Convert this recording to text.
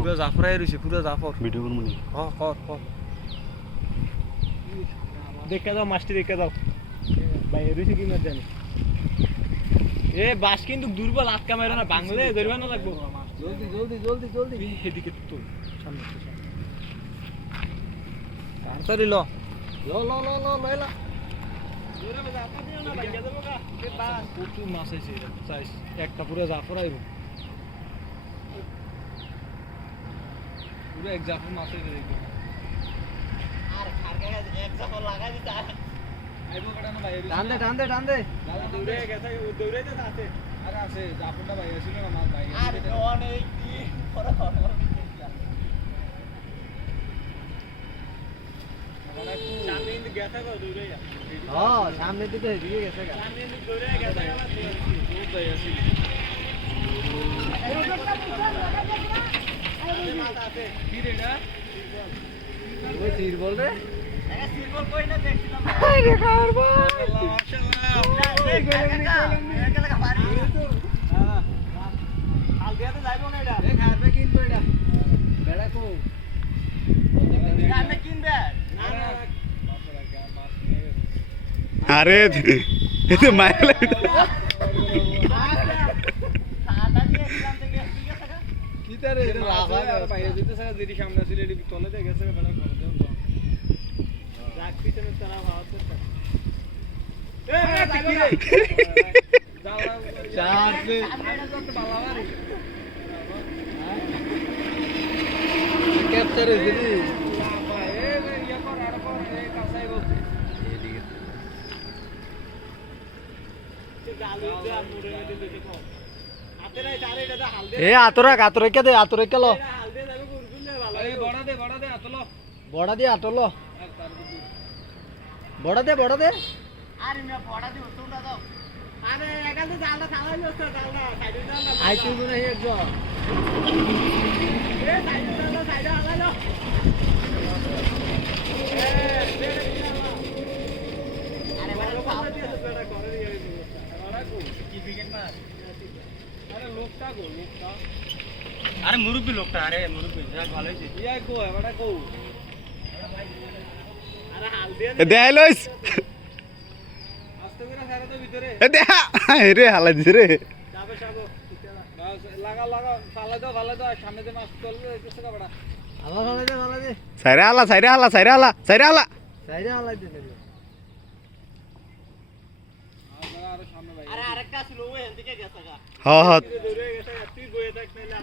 পুরো জাফরাই রইছে পুরো জাফর ভিডিও করব নি কর দেখে দাও মাছটি দেখে দাও ভাই রইছে কি মাছ জানি এ বাস কিন্তু দুর্বল আটকা মারো না বাংলা ধরবা না লাগবো জলদি এদিকে তুল সামনে তাড়াতাড়ি ল জোরে মে আপা দিও না ভাই যাবো কা এ বাস প্রচুর মাছ আছে সাইজ একটা পুরো জাফর আইবো পুরো এক জাফর মাছ আছে দেখো আর খারকে এক জাফর লাগাই দিতা আইবো কটা না ভাই টান দে দৌড়ে গেছে দৌড়াইতে আছে আরে আছে জাফরটা ভাই আসিল না মাছ ভাই আর অনেক দিন পরে সামনে দিকে গেছে গো দৌড়ে হ্যাঁ সামনে দিকে এদিকে গেছে গা সামনে দিকে দৌড়ে গেছে গা বহুত ভাই আসিল মাথা আছে কি রে না ওই তীর বল রে সিরবল কই না দেখছিলাম আরে কার ভাই মাশাআল্লাহ এই গেলে ভারী হ্যাঁ হাল দিয়া তো যাইবো না এটা এ খাবে কিনবো এটা বেড়া কো আমি কিনবে না আরে এতে মাইল সাদা দিয়ে দিলাম তো গ্যাস ঠিক আছে কি তারে এটা রাখা আর বাইরে দিতে সারা দিদি সামনে ছিল এটি তলে দিয়ে গেছে বেড়া করে দাও রাখ পিছনে তারা ভাত করতে বড়া দে আতলো বড়া দে আরে না বড়া দে তোমরা দাও আরে একালে জালটা চালাই লছ জালটা সাইডে জালটা আই তুই না একজো এ সাইডে আলালো আরে বড় পাওয়া দিয়ে বেটা করে দিয়ে বড়া কো কি বিকেট মার আরে লোকটা আরে মুরুব্বি লোকটা আরে মুরুব্বি ভালো হইছে ইয়া কো বড়া কো আরে হাল দিয়ে দেখাইলইস আস্তে করে সারা তো ভিতরে এ দেখা রে হালাই দিছে রে যাবে যাবো লাগা ফালা দাও সামনে যে মাছ চলবে কিছু কা বড়া ফালা দে সাইরে হালা দে আরে সামনে ভাই আরে আরেকটা ছিল ওই এদিকে গেছে গা হ্যাঁ দৌড়ে গেছে তুই বইয়ে দেখ